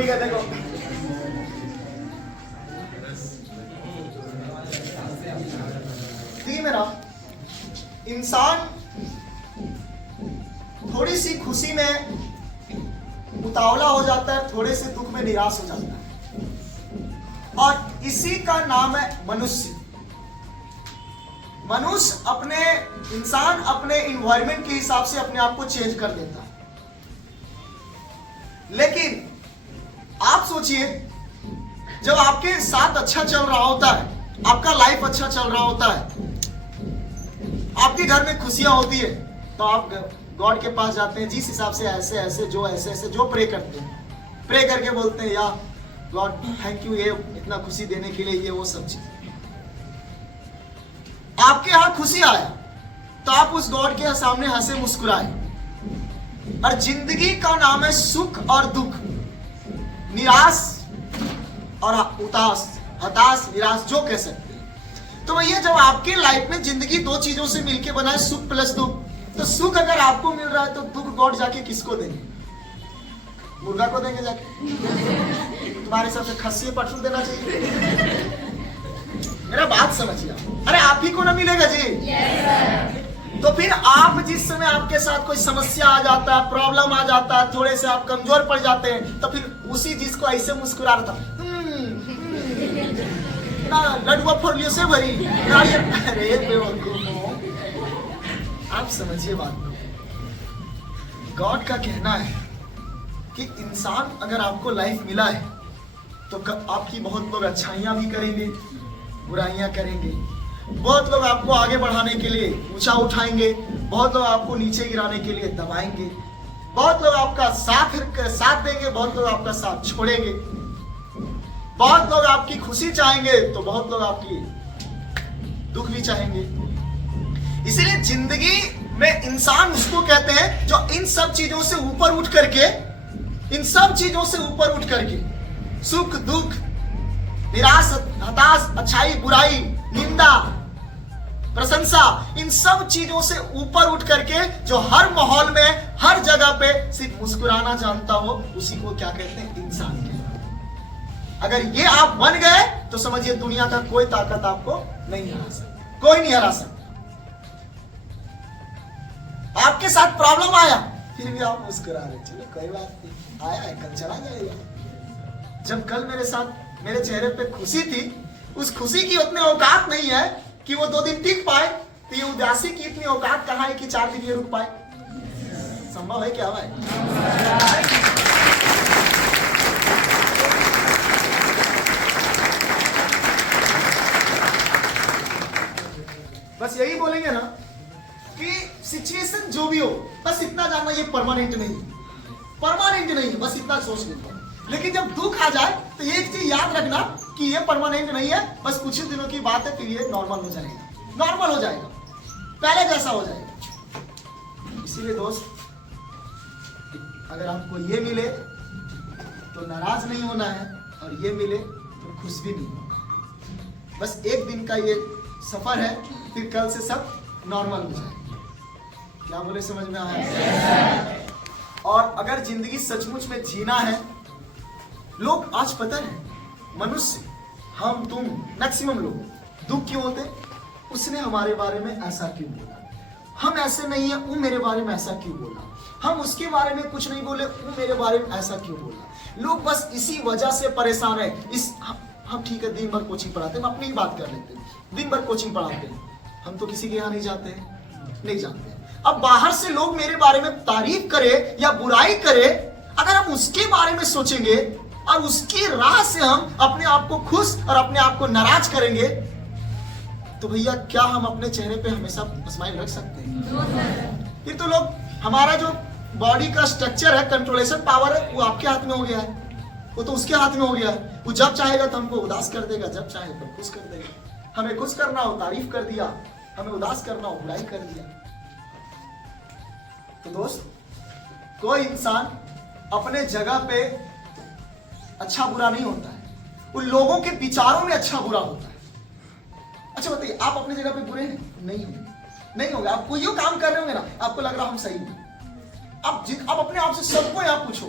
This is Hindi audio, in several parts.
ठीक है। देखो देखिए मेरा इंसान थोड़ी सी खुशी में उतावला हो जाता है, थोड़े से दुख में निराश हो जाता है, और इसी का नाम है मनुष्य। इंसान अपने इन्वायरमेंट के हिसाब से अपने आप को चेंज कर लेता है। लेकिन आप सोचिए, जब आपके साथ अच्छा चल रहा होता है, आपका लाइफ अच्छा चल रहा होता है, आपके घर में खुशियां होती है, तो आप गॉड के पास जाते हैं, जिस हिसाब से ऐसे ऐसे जो प्रे करते हैं, प्रे करके बोलते हैं, या गॉड थैंक यू ये इतना खुशी देने के लिए, ये वो सब चीज। आपके यहां खुशी आया तो आप उस गॉड के सामने हंसे मुस्कुराए। और जिंदगी का नाम है सुख और दुख, निराश और हताश निराश जो कह सकते हैं। तो भैया जब आपके लाइफ में जिंदगी दो चीजों से मिलकर बना है, सुख प्लस दुख, तो सुख अगर आपको मिल रहा है तो दुख गॉड जाके किसको देंगे? मुर्गा को देंगे जाके? तुम्हारे सबसे खस्सी पटरू देना चाहिए। मेरा बात समझिए, अरे आप ही को ना मिलेगा जी। yes, तो फिर आप जिस समय आपके साथ कोई समस्या आ जाता है, प्रॉब्लम आ जाता है, थोड़े से आप कमजोर पड़ जाते हैं, तो फिर उसी चीज को ऐसे मुस्कुरा रहा था, लडुआ फोड़ लियो से भाई। अरे आप समझिए बात, गॉड का कहना है कि इंसान अगर आपको लाइफ मिला है तो आपकी बहुत लोग अच्छाइयां भी करेंगे, बुराइयां करेंगे, बहुत लोग आपको आगे बढ़ाने के लिए ऊंचा उठाएंगे, बहुत लोग आपको नीचे गिराने के लिए दबाएंगे, बहुत लोग आपका साथ देंगे, बहुत लोग आपका साथ छोड़ेंगे, बहुत लोग आपकी खुशी चाहेंगे तो बहुत लोग आपकी दुख भी चाहेंगे। इसीलिए जिंदगी में इंसान उसको कहते हैं जो इन सब चीजों से ऊपर उठ करके सुख दुख, निराश हताश, अच्छाई बुराई, निंदा प्रशंसा, इन सब चीजों से ऊपर उठ करके जो हर माहौल में हर जगह पे सिर्फ मुस्कुराना जानता हो, उसी को क्या कहते हैं? इंसान कहते हैं। अगर ये आप बन गए तो समझिए दुनिया का कोई ताकत आपको नहीं हरा सकता, कोई नहीं हरा सकता। आपके साथ प्रॉब्लम आया फिर भी आप मुस्कुरा रहे, चलो कोई बात नहीं, आया है कल चला जाएगा। जब कल मेरे चेहरे पे खुशी थी, उस खुशी की उतनी औकात नहीं है कि वो 2 दिन टिक पाए, तो ये उदासी की इतनी औकात कहां है कि 4 दिन ये रुक पाए? संभव है क्या भाई? बस यही बोलेंगे ना कि सिचुएशन जो भी हो, बस इतना जानना ये परमानेंट नहीं है, बस इतना सोच लेता। लेकिन जब दुख आ जाए तो एक चीज याद रखना कि ये परमानेंट नहीं है, बस कुछ ही दिनों की बात है, फिर ये नॉर्मल हो जाएगा, पहले जैसा हो जाएगा। इसीलिए दोस्त, अगर आपको ये मिले तो नाराज नहीं होना है, और ये मिले तो खुश भी नहीं होना। बस एक दिन का ये सफर है, फिर कल से सब नॉर्मल हो जाएगा। क्या बोले, समझ में आया? और अगर जिंदगी सचमुच में जीना है, लोग आज पता है, मनुष्य हम तुम मैक्सिमम लोग दुख क्यों होते? उसने हमारे बारे में ऐसा क्यों बोला, हम ऐसे नहीं है, वो मेरे बारे में ऐसा क्यों बोला, हम उसके बारे में कुछ नहीं बोले, वो मेरे बारे में ऐसा क्यों बोला। लोग बस इसी वजह से परेशान है। हम ठीक है, दिन भर कोचिंग पढ़ाते हैं, हम अपनी ही बात कर लेते हैं, दिन भर कोचिंग पढ़ाते हैं, हम तो किसी के यहाँ नहीं जाते हैं। अब बाहर से लोग मेरे बारे में तारीफ करे या बुराई करे, अगर हम उसके बारे में सोचेंगे और उसकी राह से हम अपने आप को खुश और अपने आप को नाराज करेंगे, तो भैया क्या हम अपने चेहरे पे हमेशा स्माइल रख सकते हैं? फिर तो लोग, हमारा जो बॉडी का स्ट्रक्चर है, कंट्रोलेशन पावर है, वो आपके हाथ में हो गया है, वो तो उसके हाथ में हो गया है। वो जब चाहेगा तो हमको उदास कर देगा, जब चाहे तो खुश कर देगा। हमें खुश करना हो तारीफ कर दिया, हमें उदास करना हो बुराई कर दिया। तो दोस्त, कोई इंसान अपने जगह पे अच्छा बुरा नहीं होता है, उन लोगों के विचारों में अच्छा बुरा होता है। अच्छा बताइए, आप अपनी जगह पे बुरे हैं? नहीं होंगे। आप कोई काम कर रहे होंगे ना, आपको लग रहा हम सही हैं। आप अपने आप से सबको यहां पूछो,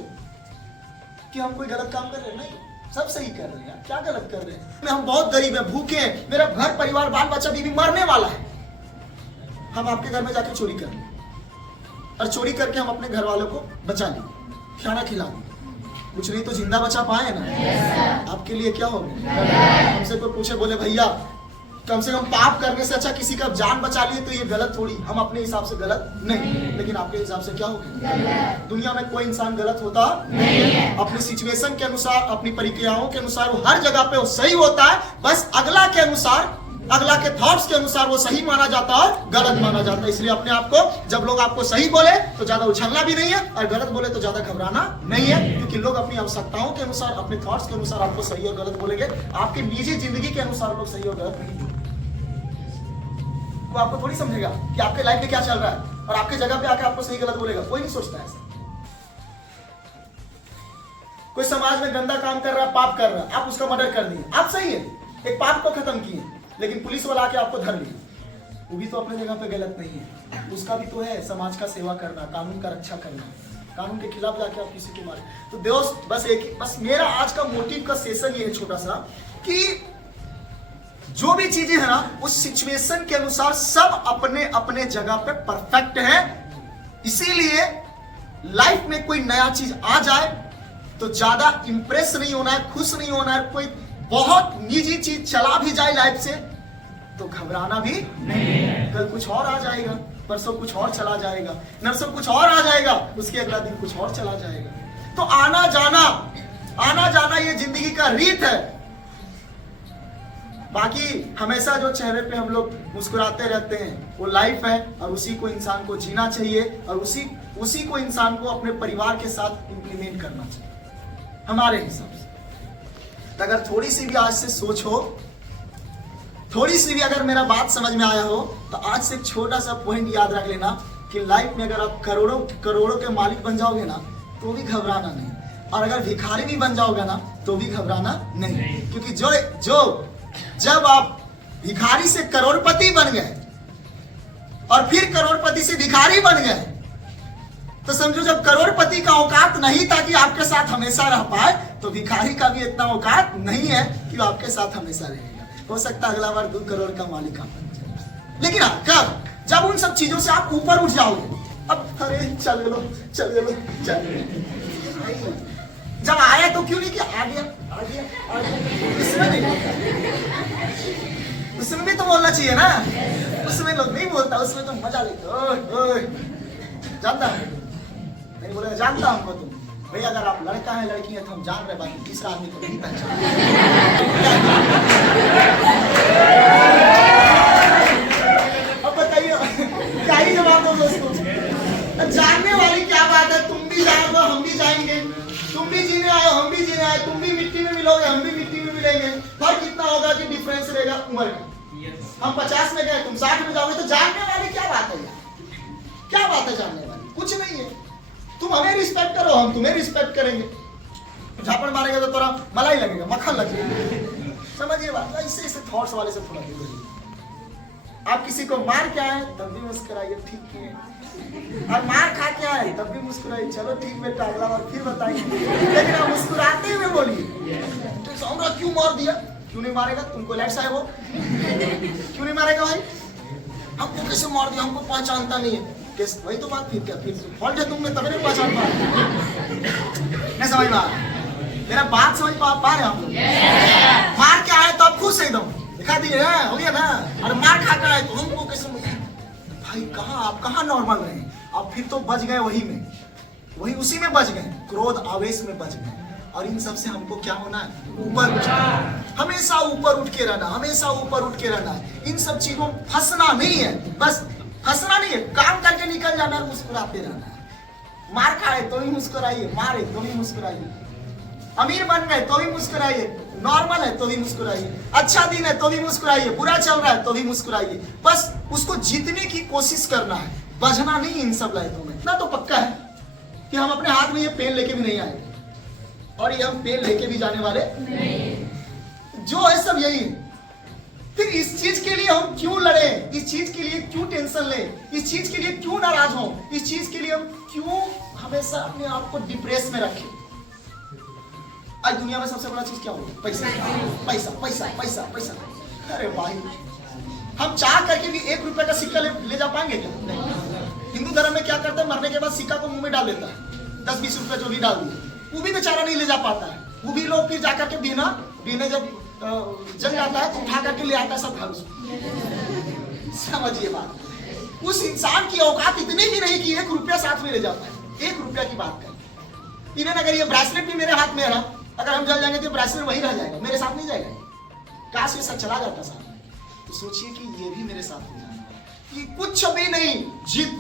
कि हम कोई गलत काम कर रहे हैं, नहीं, सब सही कर रहे हैं। क्या गलत कर रहे हैं? हम बहुत गरीब हैं, भूखे हैं, मेरा घर परिवार बाल बच्चा बीवी मरने वाला है, हम आपके घर में जाके चोरी कर लें और चोरी करके हम अपने घर वालों को बचा लें, खाना खिला दें, कुछ नहीं तो जिंदा बचा पाए ना, आपके लिए क्या होगा? हमसे कोई पूछे बोले भैया कम से कम पाप करने से अच्छा किसी का जान बचा लिए तो ये गलत थोड़ी, हम अपने हिसाब से गलत नहीं, लेकिन आपके हिसाब से क्या होगा? दुनिया में कोई इंसान गलत होता नहीं है। अपने सिचुएशन के अनुसार, अपनी प्रक्रियाओं के अनुसार वो हर जगह पे वो सही होता है, बस अगला के अनुसार, अगला के थॉट्स के अनुसार वो सही माना जाता है और गलत माना जाता है। इसलिए अपने आप को, जब लोग आपको सही बोले तो ज्यादा उछलना भी नहीं है और गलत बोले तो ज्यादा घबराना नहीं है, क्योंकि लोग अपनी आवश्यकताओं के अनुसार, अपने थॉट्स के अनुसार आपको सही और गलत बोलेंगे, आपकी निजी जिंदगी के अनुसार लोग सही और गलत नहीं बोलेंगे। वो आपको थोड़ी समझेगा कि आपके लाइफ में क्या चल रहा है और आपके जगह पे आके आपको सही गलत बोलेगा, कोई नहीं सोचता ऐसा। कोई समाज में गंदा काम कर रहा है, पाप कर रहा है, आप उसका मर्डर कर दिए, आप सही है, एक पाप को खत्म किए, लेकिन पुलिस वाला आके आपको धर लिया, वो भी तो अपने जगह पे गलत नहीं है, उसका भी तो है समाज का सेवा करना, कानून का रक्षा करना, कानून के खिलाफ जाके आप किसी को मारे। तो दोस्त बस मेरा आज का मोटिव का सेशन ये है छोटा सा, कि जो भी चीजें है ना उस सिचुएशन के अनुसार सब अपने अपने जगह पे परफेक्ट है। इसीलिए लाइफ में कोई नया चीज आ जाए तो ज्यादा इंप्रेस नहीं होना है, खुश नहीं होना है। कोई बहुत निजी चीज चला भी जाए लाइफ से तो घबराना भी नहीं है। कल कुछ और आ जाएगा, परसों कुछ और चला जाएगा, नरसों कुछ और आ जाएगा, उसके अगला दिन कुछ और चला जाएगा। तो आना जाना ये जिंदगी का रीत है। बाकी हमेशा जो चेहरे पे हम लोग मुस्कुराते रहते हैं वो लाइफ है, और उसी को इंसान को जीना चाहिए, और उसी को इंसान को अपने परिवार के साथ इंप्लीमेंट करना चाहिए हमारे हिसाब से। तो अगर थोड़ी सी भी आज से सोच हो, थोड़ी सी भी अगर मेरा बात समझ में आया हो, तो आज से एक छोटा सा पॉइंट याद रख लेना कि लाइफ में अगर आप करोड़ों के मालिक बन जाओगे ना तो भी घबराना नहीं, और अगर भिखारी भी बन जाओगे ना तो भी घबराना नहीं। क्योंकि जब आप भिखारी से करोड़पति बन गए और फिर करोड़पति से भिखारी बन गए, तो समझो जब करोड़पति का औकात नहीं था कि आपके साथ हमेशा रह पाए, तो भिखारी का भी इतना औकात नहीं है कि वो आपके साथ हमेशा रहेगा। हो सकता है अगला बार 2 करोड़ का मालिक आप बन जाए, लेकिन कब? जब उन सब चीजों से आप ऊपर उठ जाओगे। अब अरे चल लो जब आया तो क्यों नहीं कि आ गया। उसमें भी तो बोलना चाहिए ना, उसमें लोग नहीं बोलता, उसमें तो मजा लेते। जानता है नहीं बोलेगा, जानता हमको तुम भैया, अगर आप लड़का है लड़की है तो हम जान रहे, बाकी तीसरा आदमी को नहीं पहचान। अब बताइए क्या ही जवाब दो दोस्तों? जानने वाली क्या बात है, तुम भी जाओगे हम भी जाएंगे, तुम भी जीने आए हम भी जीने आए, तुम भी मिट्टी में मिलोगे हम भी मिट्टी में मिलेंगे। फर्क इतना होगा कि डिफरेंस रहेगा उम्र का। हम 50 में गए, तुम 60 में जाओगे, तो जानने वाली क्या बात है यार? क्या बात है जानने वाली? कुछ नहीं है। तुम हमें रिस्पेक्ट करो, हम तुम्हें रिस्पेक्ट करेंगे। झापड़ मारेगा तो थोड़ा मलाई लगेगा, मक्खन लगेगा। समझिए बात। ऐसे थॉट्स वाले से थोड़ा दूर रहिए। आप किसी को मार के आए तब भी मुस्कुराइए, ठीक है, और मार खा के आए तब भी मुस्कुराइए, चलो ठीक बेटा अगला बार फिर बताइए, लेकिन आप मुस्कुराते हुए बोलिए। तो सामरा क्यों मार दिया? क्यों नहीं मारेगा? तुमको लाइट है वो क्यों नहीं मारेगा भाई? हमको कैसे मार दिया? हमको पहचानता नहीं है। वही तो बात, फिर क्या? फिर फॉल्ट है तुम में, तभी नहीं पहचान पा रहे। नहीं समझ में मेरा बात समझ पा रहे हम लोग? मार के आए तो आप खुश एकदम दिखा दिए हो गया ना, और मार खा कर आए तो हमको कैसे? भाई कहाँ आप कहाँ नॉर्मल रहे? आप फिर तो बच गए वही उसी में बच गए, क्रोध आवेश में बच गए। और इन सब से हमको क्या होना है? ऊपर उठना, हमेशा ऊपर उठ के रहना, हमेशा ऊपर उठ के रहना है। इन सब चीजों में फंसना नहीं है, बस फंसना नहीं है, काम करके निकल जाना है, मुस्कुराते रहना है। मार खाए तो भी मुस्कुराइए, मारे तो भी मुस्कुराइए, अमीर बन गए तो भी मुस्कुराइए, नॉर्मल है तो भी मुस्कुराइए, अच्छा दिन है तो भी मुस्कुराइए, बुरा चल रहा है तो भी मुस्कुराइए। बस उसको जीतने की कोशिश करना है, बचना नहीं इन सब लाइफों में। इतना तो पक्का है कि हम अपने हाथ में ये पेन लेके भी नहीं आए, और ये हम पेन लेके भी जाने वाले नहीं। जो है सब यही है। फिर इस चीज के लिए हम क्यों लड़े? इस चीज के लिए क्यों टेंशन ले? इस चीज के लिए क्यों नाराज हो? इस चीज के लिए हम क्यों हमेशा अपने आप को डिप्रेस में रखें? आज दुनिया में सबसे बड़ा चीज क्या होगा? पैसा पैसा पैसा पैसा पैसा। अरे भाई, हम चाह करके भी 1 रुपए का सिक्का ले जा पाएंगे क्या? नहीं। हिंदू धर्म में क्या करते हैं, मरने के बाद सिक्का को मुंह में डाल देता है, 10-20 रुपए जो भी डाल दिए, वो भी बेचारा नहीं ले जा पाता है। वो भी लोग फिर जाकर के बीने जब जल जाता है तो उठा करके ले आता है सब घर से। समझिए बात, उस इंसान की औकात इतनी भी नहीं कि 1 रुपया साथ में ले जाता है। 1 रुपया की बात कर, इन्हें अगर ये ब्रेसलेट भी मेरे हाथ में है, अगर हम जल जाएंगे तो ब्रेसलेट वही रह जाएगा, मेरे साथ नहीं जाएगा। काश ये सब चला जाता साथ में, तो सोचिए कि ये भी मेरे साथ हो जाने वाला है। ये कुछ भी नहीं,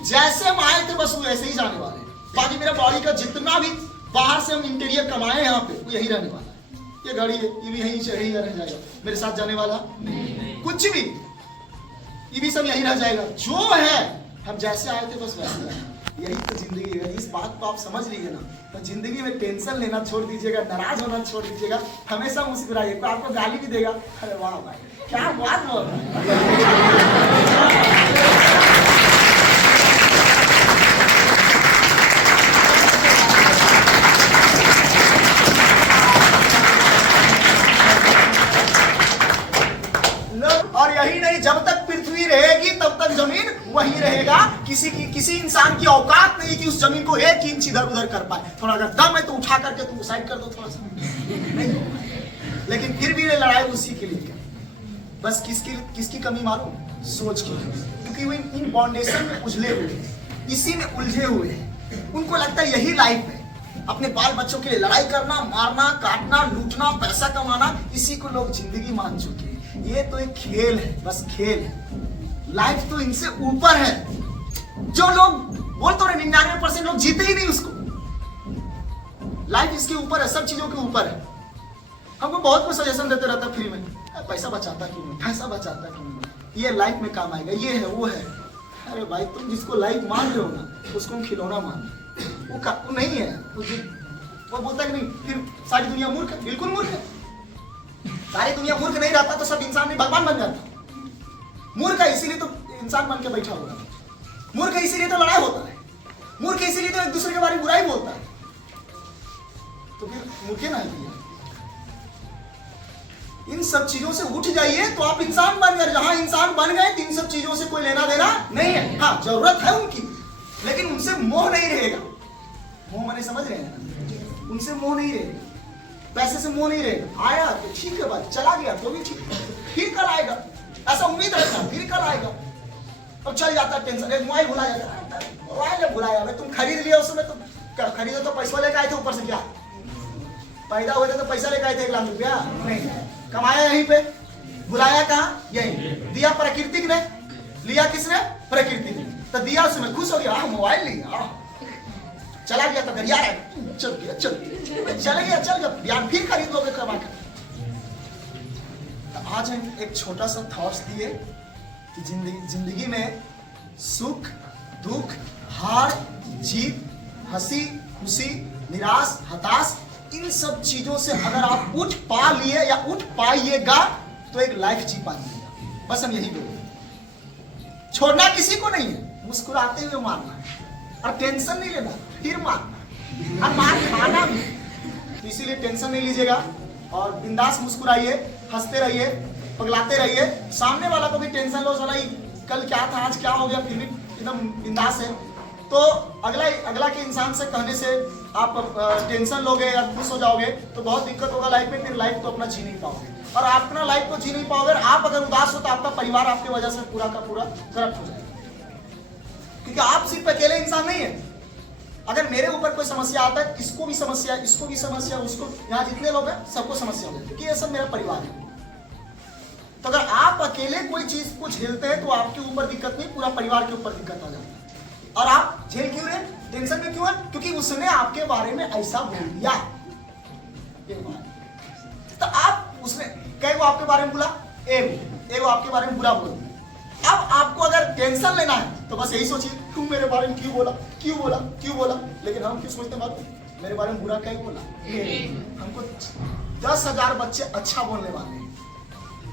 जैसे हम आए थे बस वैसे ही जाने वाले हैं। बाकी मेरा बॉडी का जितना भी बाहर से हम इंटीरियर कमाए यहाँ पे, वो यही रहने वाला है। ये गाड़ी है, ये भी यहीं से यही रह जाएगा, मेरे साथ जाने वाला नहीं। कुछ भी, ये भी सब यही रह जाएगा। जो है हम जैसे आए थे बस वैसे आए। यही तो जिंदगी है। इस बात को आप समझ लीजिए ना, तो जिंदगी में टेंशन लेना छोड़ दीजिएगा, नाराज होना छोड़ दीजिएगा, हमेशा मुस्कुराइए। कोई आपको गाली भी देगा, अरे वाह भाई क्या बात बोल रहा है। और यही नहीं, जब तक पृथ्वी रहेगी तब तक जमीन वही रहेगा। किसी इंसान की औकात नहीं कि उस जमीन को 1 इंच इधर उधर कर पाए। थोड़ा अगर दम है तो उठा करके तुम साइड कर दो थोड़ा सा, नहीं। लेकिन फिर भी लड़ाई उसी के लिए, बस किसकी कमी मालूम? सोच की। क्योंकि वो इन बाउंडेशन में उलझे हुए, इसी में उलझे हुए हैं। उनको लगता है यही लाइफ है, अपने बाल बच्चों के लिए लड़ाई करना, मारना, काटना, लूटना, पैसा कमाना, इसी को लोग जिंदगी मान चुके हैं। ये तो एक खेल है, बस खेल है। लाइफ तो इनसे ऊपर है। जो लोग बोल तो 99% लोग जीते ही नहीं उसको। लाइफ इसके ऊपर है, सब चीजों के ऊपर है। हमको बहुत कुछ सजेशन देते रहता है फ्री में, पैसा बचाता क्यों नहीं, पैसा बचाता क्यों नहीं, ये लाइफ में काम आएगा, ये है वो है। अरे भाई, तुम जिसको लाइफ मान रहे हो ना, उसको हम खिलौना मान रहे हो, वो नहीं है। वो बोलता है कि नहीं, फिर सारी दुनिया मूर्ख है। बिल्कुल मूर्ख है। सारी दुनिया मूर्ख नहीं रहता तो सब इंसान भी भगवान बन जाता। मूर्ख है इसीलिए तो इंसान बन के बैठा हुआ है। मूर्ख है इसीलिए तो लड़ाई होता है। मूर्ख है इसीलिए तो एक दूसरे के बारे में बुराई बोलता है। तो फिर मूर्ख ना है। इन सब चीजों से उठ जाइए तो आप इंसान बन गए। जहां इंसान बन गए तो इन सब चीजों से कोई लेना देना नहीं है। हाँ, जरूरत है उनकी, लेकिन उनसे मोह नहीं रहेगा। मोह मैंने समझ रहे हैं, उनसे मोह नहीं रहेगा, पैसे से मोह नहीं रहेगा। आया तो ठीक है बात, चला गया तो भी ठीक है, फिर कल आएगा, ऐसा उम्मीद रखना, फिर कल आएगा। अब चल जाता टेंशन, एक मोबाइल भुला जाता है। मोबाइल जब भुलाया, तुम खरीद लिया उसमें, तो खरीदो तो पैसा लेकर आए थे, ऊपर से क्या पैदा हुए थे तो पैसा लेकर आए थे 1 लाख रुपया नहीं, कमाया यहीं पे, बुलाया कहाँ? यहीं। दिया प्रकृति ने, लिया किसने? प्रकृति ने। तो दिया उसमें, खुश हो गया, मोबाइल लिया, चला गया तो गरिया रहा, चल गया चल गया यार, फिर खरीद लोगे कमा कर। तो आज हम एक छोटा सा थॉट्स दिए कि जिंदगी में सुख, दुख, हार, जीत, हंसी, खुशी, निराश, हताश, इन सब चीजों से अगर आप उठ पा लिए या उठ पाइएगा तो एक लाइफ जी पाइएगा। बस हम यही बोलेंगे। छोड़ना किसी को नहीं है, मुस्कुराते हुए मारना है, और टेंशन नहीं लेना, फिर मारना, और मार खाना भी। तो इसीलिए टेंशन नहीं लीजिएगा और बिंदास मुस्कुराइए, हंसते रहिए, पगलाते रहिए। सामने वाला को भी टेंशन लो, साला कल क्या था, आज क्या हो गया, फिर भी एकदम बिंदास है। तो अगला के इंसान से कहने से आप टेंशन लोगे या खुश हो जाओगे तो बहुत दिक्कत होगा लाइफ में। फिर लाइफ को अपना जी नहीं पाओगे, और आप अपना लाइफ को जी नहीं पाओगे। आप अगर उदास हो तो आपका परिवार आपकी वजह से पूरा का पूरा करप्ट हो जाएगा, क्योंकि आप सिर्फ अकेले इंसान नहीं है। अगर मेरे ऊपर कोई समस्या आता है, इसको भी समस्या, इसको भी समस्या, उसको, यहाँ जितने लोग हैं सबको समस्या हो जाती है, ये सब मेरा परिवार है। तो अगर आप अकेले कोई चीज को झेलते हैं तो आपके ऊपर दिक्कत नहीं, पूरा परिवार के ऊपर दिक्कत आ जाती है। और आप झेल क्यों रहे, टेंशन में क्यों है? क्योंकि उसने आपके बारे में ऐसा बोल दिया। तो आप उसने कई को आपके बारे में बोला, एगो आपके बारे में बुरा बोल दिया। अब आपको अगर टेंशन लेना है तो बस यही सोचिए, तू मेरे बारे में क्यों बोला, क्यों बोला, क्यों बोला। लेकिन हम क्यों सोचते हैं, मेरे बारे में बुरा क्या बोला। हमको 10,000 बच्चे अच्छा बोलने वाले हैं।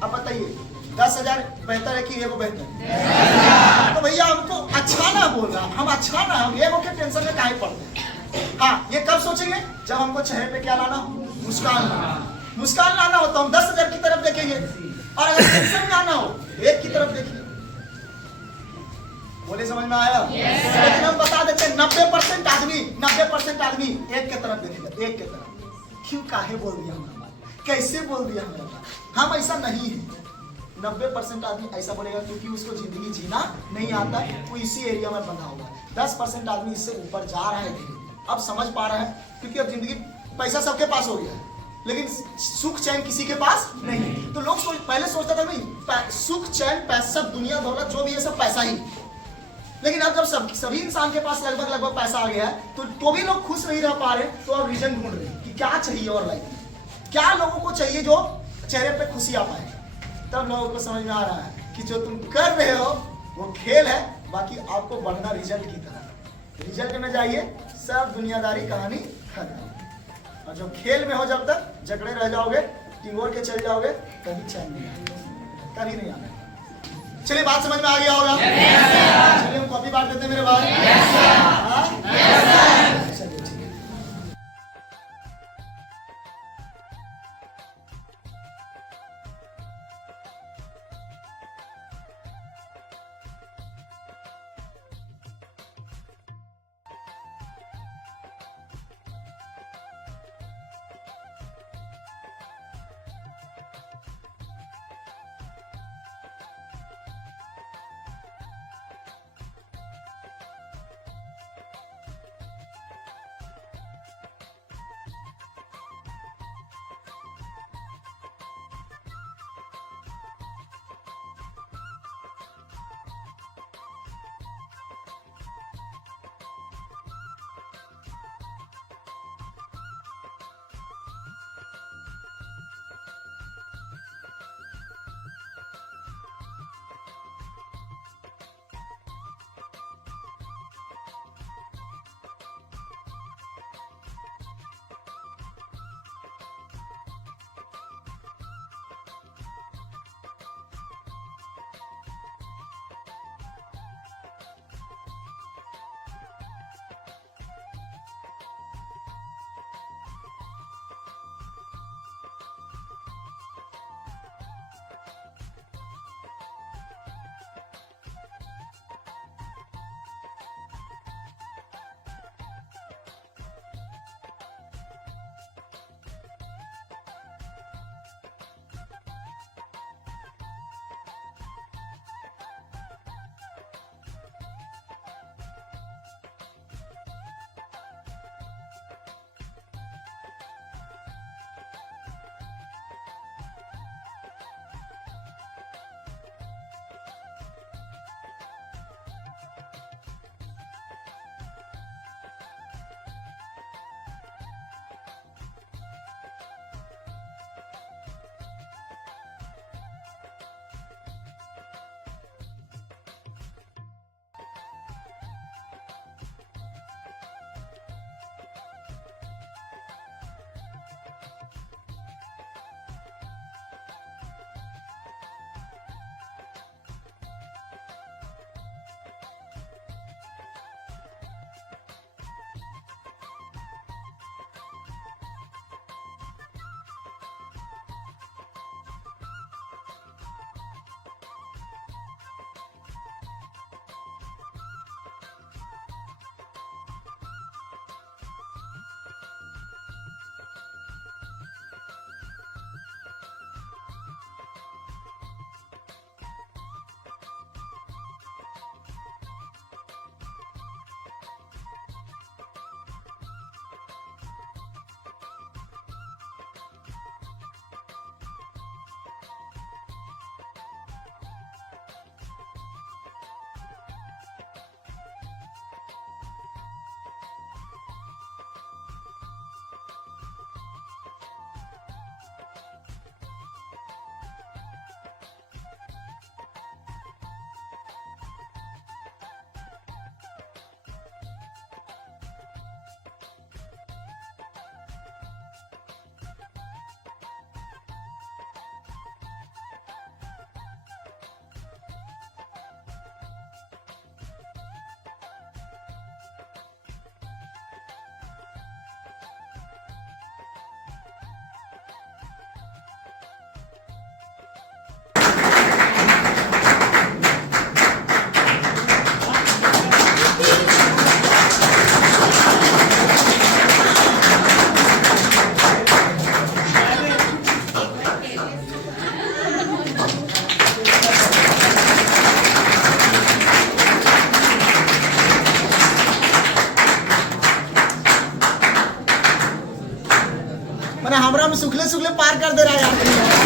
अब बताइए 10,000 बेहतर है कि एगो बेहतर है? तो भैया हमको अच्छा ना बोल रहा, हम अच्छा ना, हम एगो के टेंशन में काहे पड़ते हैं। हाँ, ये कब सोचेंगे? जब हमको चेहरे पे क्या लाना हो? मुस्कान लाना। मुस्कान लाना हो तो हम 10,000 की तरफ देखेंगे, और अगर टेंशन में आना हो एक की तरफ देखिए। बोले समझ में आया? लेकिन हम बता देते हैं 90% आदमी एक के तरफ देखेगा, एक के तरफ। क्यों, काहे बोल दिया हमारा बात, कैसे बोल दिया हमारा बात? हम ऐसा नहीं है। 90% आदमी ऐसा बोलेगा क्योंकि उसको जिंदगी जीना नहीं आता, वो इसी एरिया में बंधा हुआ है। 10% आदमी इससे ऊपर जा रहा है, अब समझ पा रहा है, क्योंकि अब जिंदगी, पैसा सबके पास हो गया है, लेकिन सुख चैन किसी के पास नहीं। तो लोग पहले सोचता था भाई सुख चैन पैसा दुनिया दौलत जो भी है सब पैसा ही, लेकिन अब जब सभी इंसान के पास लगभग पैसा आ गया है, तो भी लोग खुश नहीं रह पा रहे, तो अब रीजन ढूंढ रहे कि क्या चाहिए और लाइफ में, क्या लोगों को चाहिए जो चेहरे पे खुशी आ पाए। तब लोगों को समझ में आ रहा है कि जो तुम कर रहे हो वो खेल है, बाकी आपको बढ़ना रिजल्ट की तरह। रिजल्ट में जाइए, सब दुनियादारी कहानी खत्म। और जो खेल में हो जब तक जकड़े रह जाओगे, टिंगोर के चल जाओगे, कभी चैन नहीं आएगा, कभी नहीं आएगा। चलिए बात समझ में आ गया होगा? चलिए हम कॉपी बांट देते हैं मेरे भाई। चलिए ठीक है। मैंने हमरा में सुखले सुखले पार कर दे रहा है यार।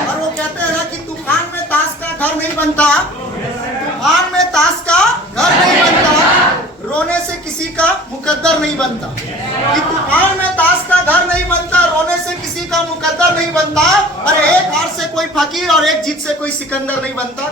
और वो कहते हैं ना कि तूफान में ताश का घर नहीं बनता, तूफान में ताश का घर नहीं बनता, रोने से किसी का मुकद्दर नहीं बनता। कि तूफान में ताश का घर नहीं बनता, रोने से किसी का मुकद्दर नहीं बनता, और एक हार से कोई फकीर और एक जीत से कोई सिकंदर नहीं बनता।